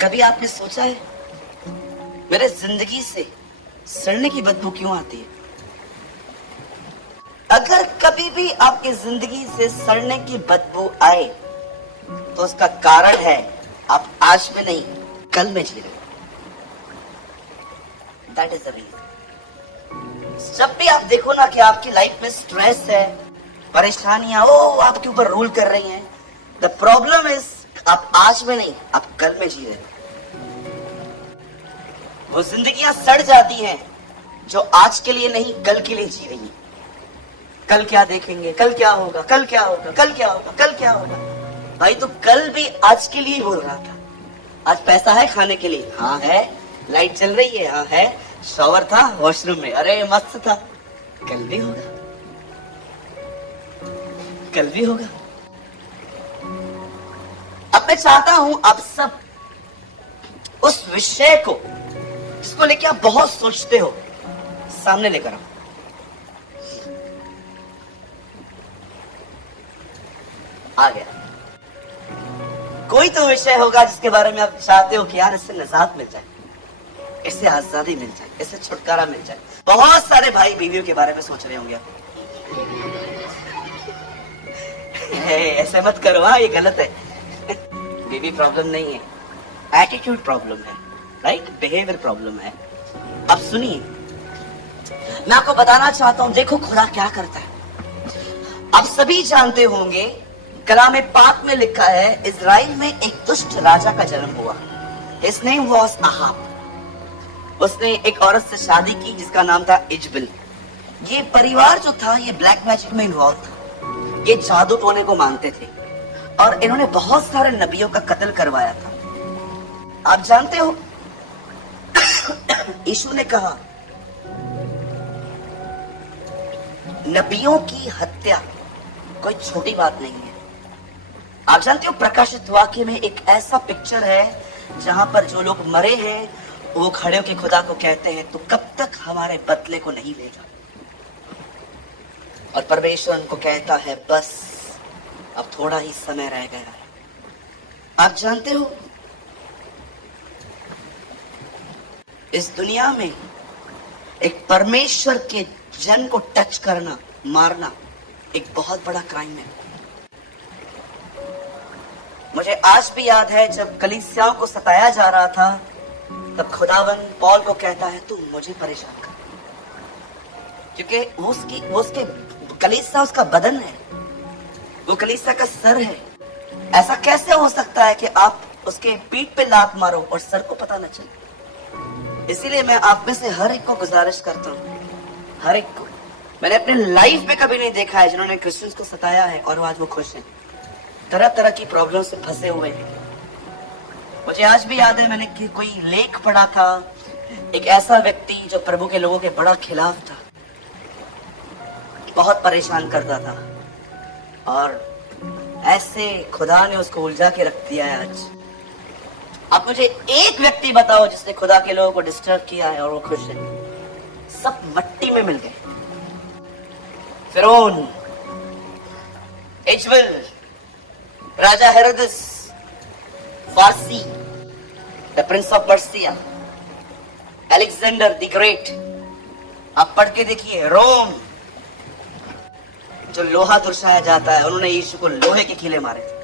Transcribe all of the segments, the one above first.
कभी आपने सोचा है मेरे जिंदगी से सड़ने की बदबू क्यों आती है? अगर कभी भी आपकी जिंदगी से सड़ने की बदबू आए तो उसका कारण है आप आज में नहीं कल में जी रहे हो। That is the reason. जब भी आप देखो ना कि आपकी लाइफ में स्ट्रेस है, परेशानियां आपके ऊपर रूल कर रही हैं, द प्रॉब्लम इज आप आज में नहीं आप कल में जी रहे हो। वो जिंदगियां सड़ जाती हैं जो आज के लिए नहीं कल के लिए जी रही हैं। कल क्या देखेंगे, कल क्या होगा, कल क्या होगा, कल क्या होगा, कल क्या होगा। भाई तो कल भी आज के लिए बोल रहा था। आज पैसा है खाने के लिए, हाँ है। लाइट चल रही है, हाँ है। शॉवर था वॉशरूम में, अरे मस्त था। कल भी होगा, कल भी होगा। अब मैं चाहता हूं आप सब उस विषय को जिसको लेके आप बहुत सोचते हो सामने लेकर आओ। आ गया। कोई तो विषय होगा जिसके बारे में आप चाहते हो कि यार इससे निजात मिल जाए, इससे आजादी मिल जाए, इससे छुटकारा मिल जाए। बहुत सारे भाई बीवियों के बारे में सोच रहे होंगे आप। ऐसे मत करो, हाँ ये गलत है। बीवी प्रॉब्लम नहीं है, एटीट्यूड प्रॉब्लम है, राइट? बिहेवियर प्रॉब्लम है। अब सुनिए, मैं आपको बताना चाहता हूं, देखो खुदा क्या करता है। आप सभी जानते होंगे कलाम पाक में लिखा है इजराइल में एक दुष्ट राजा का जन्म हुआ। His name was Ahab. उसने एक औरत से शादी की जिसका नाम था इजबिल। ये परिवार जो था ये ब्लैक मैजिक में इन्वॉल्व था। ये जादू टोने को मानते थे और इन्होंने बहुत सारे नबियों का कत्ल करवाया था। आप जानते हो यीशु ने कहा नबियों की हत्या कोई छोटी बात नहीं है। आप जानते हो प्रकाशित वाक्य में एक ऐसा पिक्चर है जहां पर जो लोग मरे हैं वो खड़े होकर खुदा को कहते हैं तो कब तक हमारे बदले को नहीं लेगा। और परमेश्वर उनको कहता है बस अब थोड़ा ही समय रह गया है। आप जानते हो इस दुनिया में एक परमेश्वर के जन को टच करना, मारना एक बहुत बड़ा क्राइम है। मुझे आज भी याद है जब कलीसियाओं को सताया जा रहा था तब खुदावन पौल को कहता है तू मुझे परेशान कर, क्योंकि वो उसके कलीसिया उसका बदन है, वो कलीसिया का सर है। ऐसा कैसे हो सकता है कि आप उसके पीठ पे लात मारो और सर को पता न चले। इसीलिए मैं आप में से हर एक को गुजारिश करता हूँ, हर एक को। मैंने अपने लाइफ में कभी नहीं देखा है जिन्होंने क्रिश्चियंस को सताया है और आज वो खुश हैं, तरह तरह की प्रॉब्लम से फंसे हुए हैं। मुझे आज भी याद है मैंने कोई लेख पढ़ा था, एक ऐसा व्यक्ति जो प्रभु के लोगों के बड़ा खिलाफ था, बहुत परेशान करता था और ऐसे खुदा ने उसको उलझा के रख दिया है आज। आप मुझे एक व्यक्ति बताओ जिसने खुदा के लोगों को डिस्टर्ब किया है और वो खुश है। सब मट्टी में मिल गए। फिरौन, इजबिल, राजा हेरोदेस, फारसी, the prince of Persia, Alexander the great. आप पढ़ के देखिए, रोम जो लोहा दर्शाया जाता है, उन्होंने यीशु को लोहे के कीले मारे थे।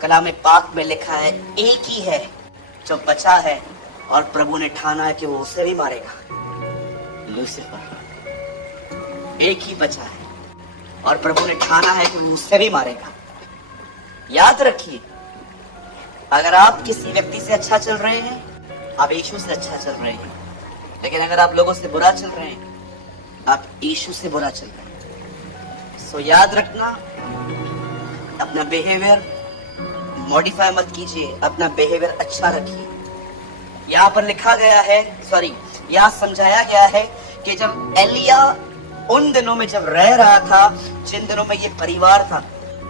कलाम पाक में लिखा है एक ही है जो बचा है और प्रभु ने ठाना है कि वो उसे भी मारेगा, लूसीफर। एक ही बचा है और प्रभु ने ठाना है कि वो उसे भी मारेगा। याद रखिए, अगर आप किसी व्यक्ति से अच्छा चल रहे हैं आप यीशु से अच्छा चल रहे हैं, लेकिन अगर आप लोगों से बुरा चल रहे हैं आप यीशु से बुरा चल रहे हैं। सो याद रखना, अपना बिहेवियर मॉडिफाई मत कीजिए, अपना बिहेवियर अच्छा रखिए। यहाँ पर लिखा गया है, यहाँ समझाया गया है कि जब एलिया उन दिनों में जब रह रहा था जिन दिनों में ये परिवार था,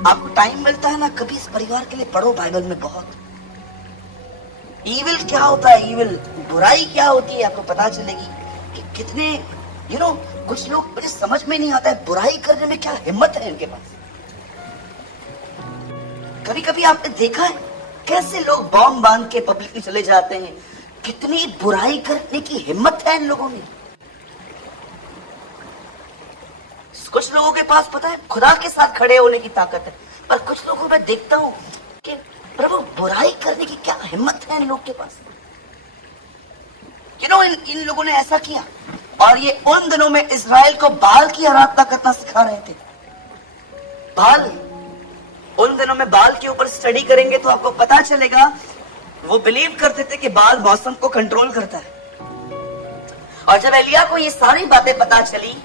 आपको टाइम मिलता है ना कभी इस परिवार के लिए पढ़ो बाइबल में। बहुत ईविल क्या होता है, ईविल बुराई क्या होती है आपको पता चलेगी कि कितने कुछ लोग, मुझे समझ में नहीं आता है बुराई करने में क्या हिम्मत है इनके पास। कभी कभी आपने देखा है कैसे लोग बॉम्ब बांध के पब्लिक में चले जाते हैं, कितनी बुराई करने की हिम्मत है इन लोगों में। कुछ लोगों के पास पता है खुदा के साथ खड़े होने की ताकत है, पर कुछ लोगों में देखता हूं कि प्रभु बुराई करने की क्या हिम्मत है इन लोगों के पास। इन लोगों ने ऐसा किया, और ये उन दिनों में इजराइल को बाल की आराधना करना सिखा रहे थे। बाल, उन दिनों में बाल के ऊपर स्टडी करेंगे तो आपको पता चलेगा, वो बिलीव करते थे कि बाल मौसम को कंट्रोल करता है। और जब एलिया को ये सारी बातें पता चली,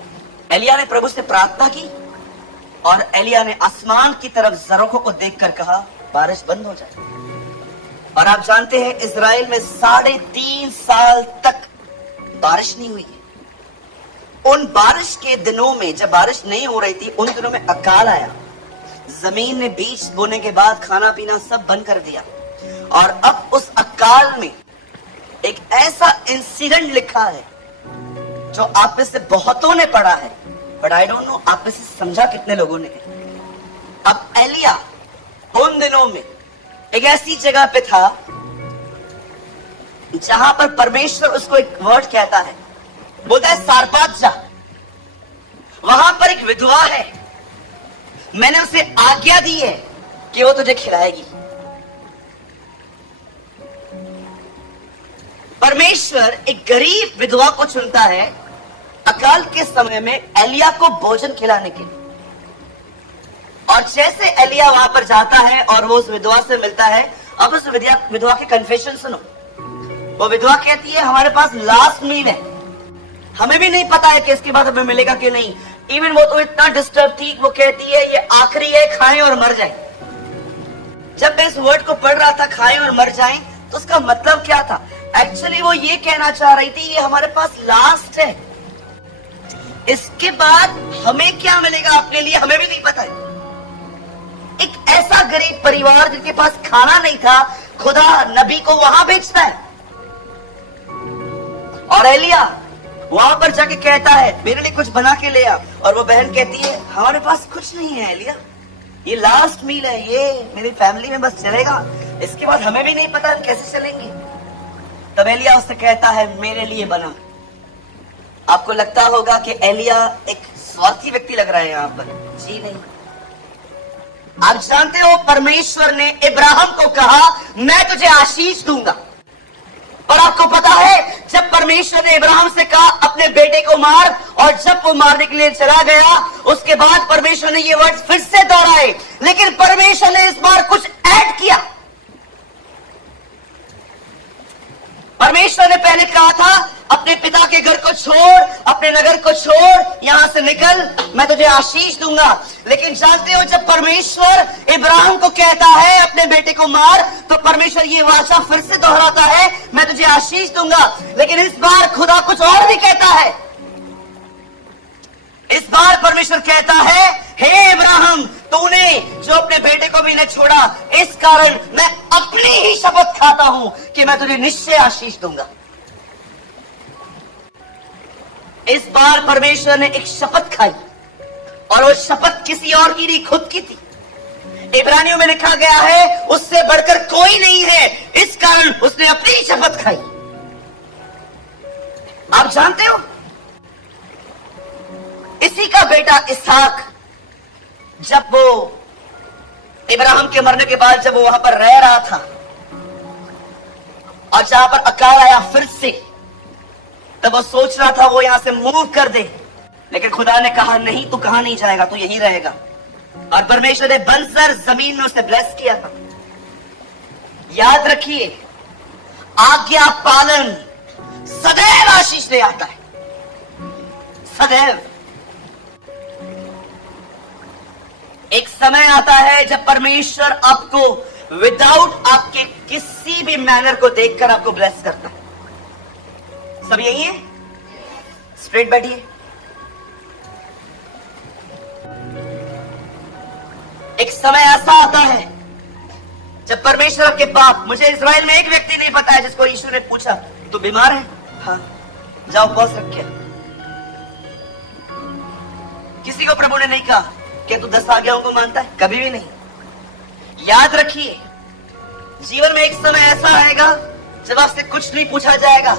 एलिया ने प्रभु से प्रार्थना की, और एलिया ने आसमान की तरफ जरोखों को देखकर कहा बारिश बंद हो जाए। और आप जानते हैं इजराइल में 3.5 साल तक बारिश नहीं हुई है। उन बारिश के दिनों में जब बारिश नहीं हो रही थी, उन दिनों में अकाल आया, जमीन ने बीज बोने के बाद खाना पीना सब बंद कर दिया। और अब उस अकाल में एक ऐसा इंसिडेंट लिखा है जो आप में से बहुतों ने पढ़ा है, बट आई डोंट नो आप में से समझा कितने लोगों ने। अब एलिया उन दिनों में एक ऐसी जगह पे था जहां पर परमेश्वर उसको एक वर्ड कहता है, बोलता है सारपात जा, वहां पर एक विधवा है, मैंने उसे आज्ञा दी है कि वो तुझे खिलाएगी। परमेश्वर एक गरीब विधवा को चुनता है अकाल के समय में एलिया को भोजन खिलाने के लिए। और जैसे एलिया वहां पर जाता है और वो उस विधवा से मिलता है, अब उस विधवा के कन्फेशन सुनो। वो विधवा कहती है हमारे पास लास्ट मील है, हमें भी नहीं पता है कि इसके बाद हमें मिलेगा कि नहीं। इवन वो तो इतना डिस्टर्ब थी, वो कहती है ये आखिरी है, खाएं और मर जाएं। जब मैं इस वर्ड को पढ़ रहा था खाएं और मर जाएं, तो उसका मतलब क्या था? एक्चुअली वो ये कहना चाह रही थी ये हमारे पास लास्ट है, इसके बाद हमें क्या मिलेगा अपने लिए हमें भी नहीं पता है। एक ऐसा गरीब परिवार जिनके पास खाना नहीं था, खुदा नबी को वहां भेजता है, और एलिया वहां पर जाके कहता है मेरे लिए कुछ बना के ले आ। और वो बहन कहती है हमारे पास कुछ नहीं है एलिया, ये लास्ट मील है, ये मेरी फैमिली में बस चलेगा, इसके बाद हमें भी नहीं पता हम कैसे चलेंगे। तब एलिया उससे कहता है मेरे लिए बना। आपको लगता होगा कि एलिया एक स्वार्थी व्यक्ति लग रहा है यहां पर, जी नहीं। आप जानते हो परमेश्वर ने इब्राहिम को कहा मैं तुझे आशीष दूंगा, और आपको पता है जब परमेश्वर ने इब्राहिम से कहा अपने बेटे को मार, और जब वो मारने के लिए चला गया, उसके बाद परमेश्वर ने ये वर्ड फिर से दोहराए, लेकिन परमेश्वर ने इस बार कुछ ऐड किया। परमेश्वर ने पहले कहा था अपने पिता के घर को छोड़, अपने नगर को छोड़, यहां से निकल, मैं तुझे आशीष दूंगा। लेकिन जानते हो जब परमेश्वर इब्राहिम को कहता है अपने बेटे को मार, तो परमेश्वर ये वाचा फिर से दोहराता है मैं तुझे आशीष दूंगा। लेकिन इस बार खुदा कुछ और भी कहता है। इस बार परमेश्वर कहता है हे इब्राहिम, तूने जो अपने बेटे को भी न छोड़ा, इस कारण मैं अपनी ही शपथ खाता हूं कि मैं तुझे निश्चय आशीष दूंगा। इस बार परमेश्वर ने एक शपथ खाई, और वो शपथ किसी और की नहीं, खुद की थी। इब्रानियों में लिखा गया है उससे बढ़कर कोई नहीं है, इस कारण उसने अपनी ही शपथ खाई। आप जानते हो इसी का बेटा इसहाक, जब वो इब्राहिम के मरने के बाद जब वो वहां पर रह रहा था, और जहां पर अकाल आया फिर से, तब वो सोच रहा था वो यहां से मूव कर दे, लेकिन खुदा ने कहा नहीं, तू कहां नहीं जाएगा, तू यहीं रहेगा। और परमेश्वर ने बंजर जमीन में उसे ब्लेस किया था। याद रखिए आज्ञा पालन सदैव आशीष ले आता है, सदैव। एक समय आता है जब परमेश्वर आपको विदाउट आपके किसी भी मैनर को देखकर आपको ब्लेस करता है। सब यही है, स्ट्रेट बैठिए। एक समय ऐसा आता है जब परमेश्वर के पाप, मुझे इजराइल में एक व्यक्ति नहीं पता है जिसको यीशु ने पूछा तू बीमार है, हाँ जाओ उपवास रखिए। किसी को प्रभु ने नहीं कहा कि तू 10 आज्ञाओं को मानता है, कभी भी नहीं। याद रखिए जीवन में एक समय ऐसा आएगा जब आपसे कुछ नहीं पूछा जाएगा,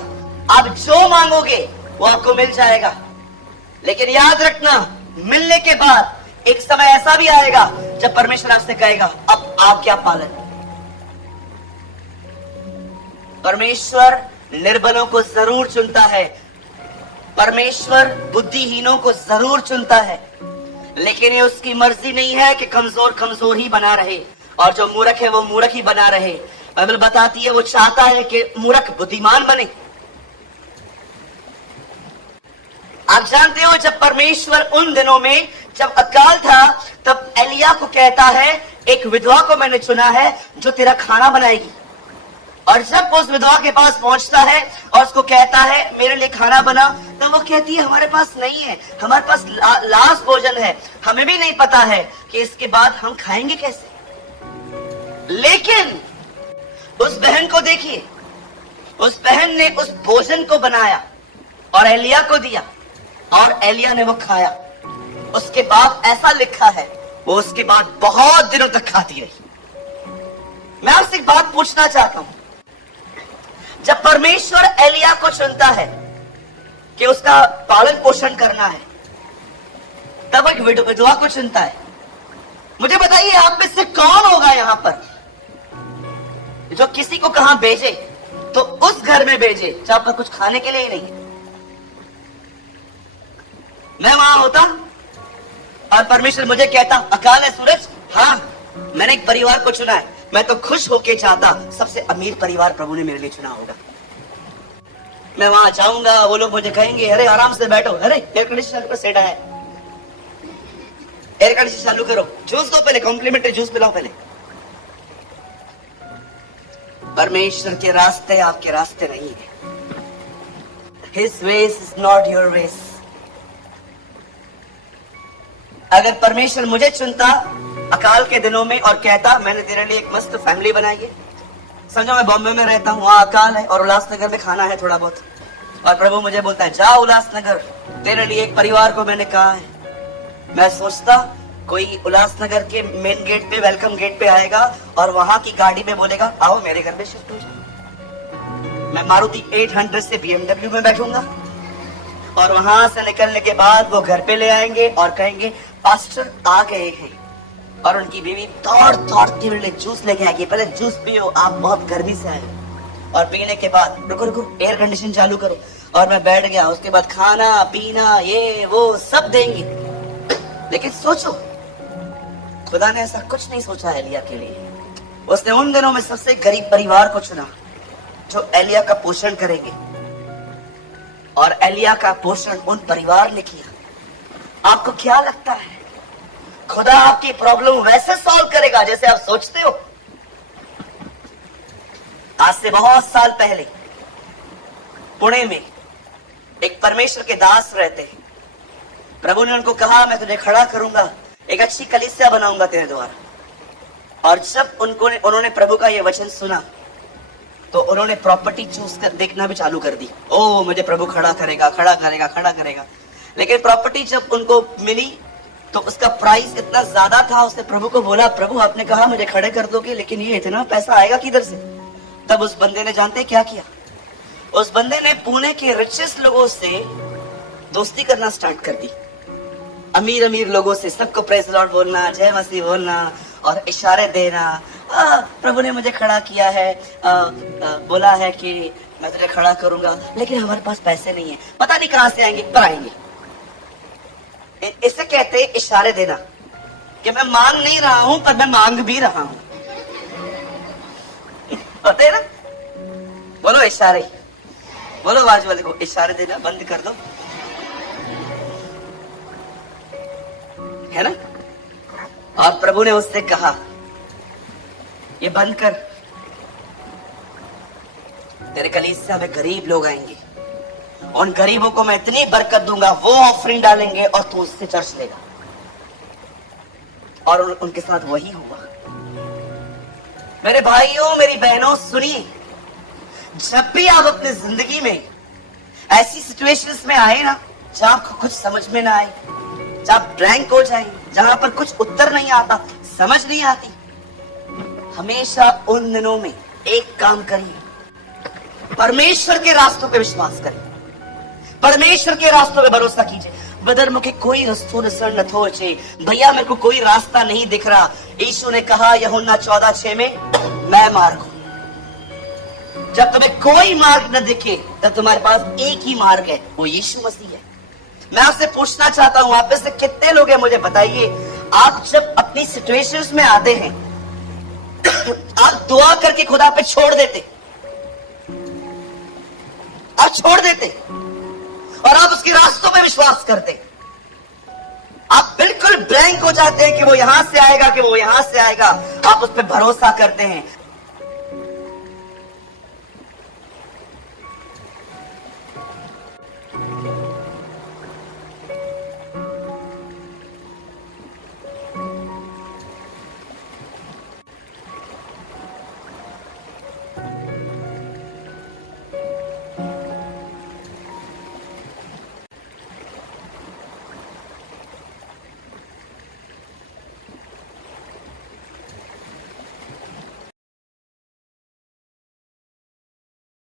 आप जो मांगोगे वो आपको मिल जाएगा। लेकिन याद रखना, मिलने के बाद एक समय ऐसा भी आएगा जब परमेश्वर आपसे कहेगा अब आज्ञा पालन। परमेश्वर निर्बलों को जरूर चुनता है, परमेश्वर बुद्धिहीनों को जरूर चुनता है, लेकिन ये उसकी मर्जी नहीं है कि कमजोर कमजोर ही बना रहे और जो मूर्ख है वो मूर्ख ही बना रहे। बाइबल बताती है वो चाहता है कि मूर्ख बुद्धिमान बने। आप जानते हो जब परमेश्वर उन दिनों में जब अकाल था तब एलिया को कहता है एक विधवा को मैंने चुना है जो तेरा खाना बनाएगी। और जब उस विधवा के पास पहुंचता है और उसको कहता है मेरे लिए खाना बना, तो वो कहती है हमारे पास नहीं है, हमारे पास लास्ट भोजन है, हमें भी नहीं पता है कि इसके बाद हम खाएंगे कैसे। लेकिन उस बहन को देखिए, उस बहन ने उस भोजन को बनाया और एलिया को दिया और एलिया ने वो खाया। उसके बाद ऐसा लिखा है वो उसके बाद बहुत दिनों तक खाती रही। मैं आपसे एक बात पूछना चाहता हूं, जब परमेश्वर एलिया को चुनता है कि उसका पालन पोषण करना है, तब एक विधवा को चुनता है। मुझे बताइए आप में से कौन होगा यहां पर जो किसी को कहां भेजे तो उस घर में भेजे जहां पर कुछ खाने के लिए ही नहीं है। मैं वहां होता और परमेश्वर मुझे कहता अकाल है सूरज, हाँ मैंने एक परिवार को चुना है, मैं तो खुश होके चाहता सबसे अमीर परिवार प्रभु ने मेरे लिए चुना होगा। मैं वहां जाऊंगा, वो लोग मुझे कहेंगे अरे आराम से बैठो, अरे एयर कंडीशनर पर सेट है, एयर कंडीशनर चालू करो, जूस दो पहले, कॉम्प्लीमेंट्री जूस पिलाओ पहले। परमेश्वर के रास्ते आपके रास्ते नहीं है। His ways is not your ways। अगर परमेश्वर मुझे चुनता अकाल के दिनों में और कहता मैंने तेरे लिए एक मस्त फैमिली बनाई है, समझो मैं बॉम्बे में रहता हूँ, वहां अकाल है और उल्लासनगर में खाना है थोड़ा बहुत, और प्रभु मुझे बोलता है जा उल्लासनगर, तेरे लिए एक परिवार को मैंने कहा है। मैं सोचता कोई उल्लासनगर के मेन गेट पे, वेलकम गेट पे आएगा और वहां की गाड़ी में बोलेगा आओ मेरे घर में शिफ्ट हो जाओ। मैं मारुति 800 से BMW में बैठूंगा और वहां से निकलने के बाद वो घर पे ले आएंगे और कहेंगे पास्टर आ गए हैं, और उनकी बीवी दौड़ दौड़ती मेरे लिए जूस लेके आएगी, पहले जूस पियो आप बहुत गर्मी से आए, और पीने के बाद रुको रुको एयर कंडीशन चालू करो, और मैं बैठ गया, उसके बाद खाना पीना ये वो सब देंगे। लेकिन सोचो खुदा ने ऐसा कुछ नहीं सोचा एलिया के लिए। उसने उन दिनों में सबसे गरीब परिवार को चुना जो एलिया का पोषण करेंगे, और एलिया का पोषण उन परिवार ने किया। आपको क्या लगता है खुदा आपकी प्रॉब्लम वैसे सॉल्व करेगा जैसे आप सोचते हो? आज से बहुत साल पहले पुणे में एक परमेश्वर के दास रहते हैं। प्रभु ने उनको कहा मैं तुझे खड़ा करूंगा, एक अच्छी कलीसिया बनाऊंगा तेरे द्वारा। और जब उन्होंने प्रभु का ये वचन सुना तो उन्होंने प्रॉपर्टी चूज कर देखना भी चालू कर दी। ओ मुझे प्रभु खड़ा करेगा खड़ा करेगा खड़ा करेगा। लेकिन प्रॉपर्टी जब उनको मिली तो उसका प्राइस इतना ज्यादा था, उसने प्रभु को बोला प्रभु आपने कहा मुझे खड़े कर दोगे, लेकिन ये इतना पैसा आएगा किधर से? तब उस बंदे ने जानते क्या किया? उस बंदे ने पुणे के रिचेस्ट लोगों से दोस्ती करना स्टार्ट कर दी, अमीर अमीर लोगों से, सबको प्रेज लॉर्ड बोलना, जय मसीह बोलना और इशारे देना। प्रभु ने मुझे खड़ा किया है, बोला है कि मैं तुझे खड़ा करूंगा, लेकिन हमारे पास पैसे नहीं है, पता नहीं कहां से आएंगे पर आएंगे। इसे कहते हैं इशारे देना, कि मैं मांग नहीं रहा हूं पर मैं मांग भी रहा हूं। होते है ना? बोलो इशारे, बोलो बाजू वाले को इशारे देना बंद कर दो, है ना? और प्रभु ने उससे कहा ये बंद कर, तेरे कलीसिया में गरीब लोग आएंगे, उन गरीबों को मैं इतनी बरकत दूंगा, वो ऑफरिंग डालेंगे और तू उससे चर्च लेगा। और उनके साथ वही हुआ। मेरे भाइयों मेरी बहनों सुनिए, जब भी आप अपनी जिंदगी में ऐसी सिचुएशंस में आए ना जहां आपको कुछ समझ में ना आए, जहां ब्लैंक हो जाए, जहां पर कुछ उत्तर नहीं आता, समझ नहीं आती, हमेशा उन दिनों में एक काम करिए, परमेश्वर के रास्तों पे विश्वास करिए, परमेश्वर के रास्तों पे भरोसा कीजिए। बदर मुझे कोई रस्तो नजर न थो चे, भैया मेरे को कोई रास्ता नहीं दिख रहा। यीशु ने कहा यूहन्ना 14:6 में, मैं मार्ग हूं। जब तुम्हें कोई मार्ग न दिखे तब तुम्हारे पास एक ही मार्ग है, वो यीशु मसीह है। मैं आपसे पूछना चाहता हूं, आप में से कितने लोग हैं मुझे बताइए, आप जब अपनी सिचुएशंस में आते हैं आप दुआ करके खुदा पे छोड़ देते, आप छोड़ देते और आप उसके रास्तों पे विश्वास करते। आप बिल्कुल ब्लैंक हो जाते हैं कि वो यहां से आएगा, कि वो यहां से आएगा। आप उस पर भरोसा करते हैं।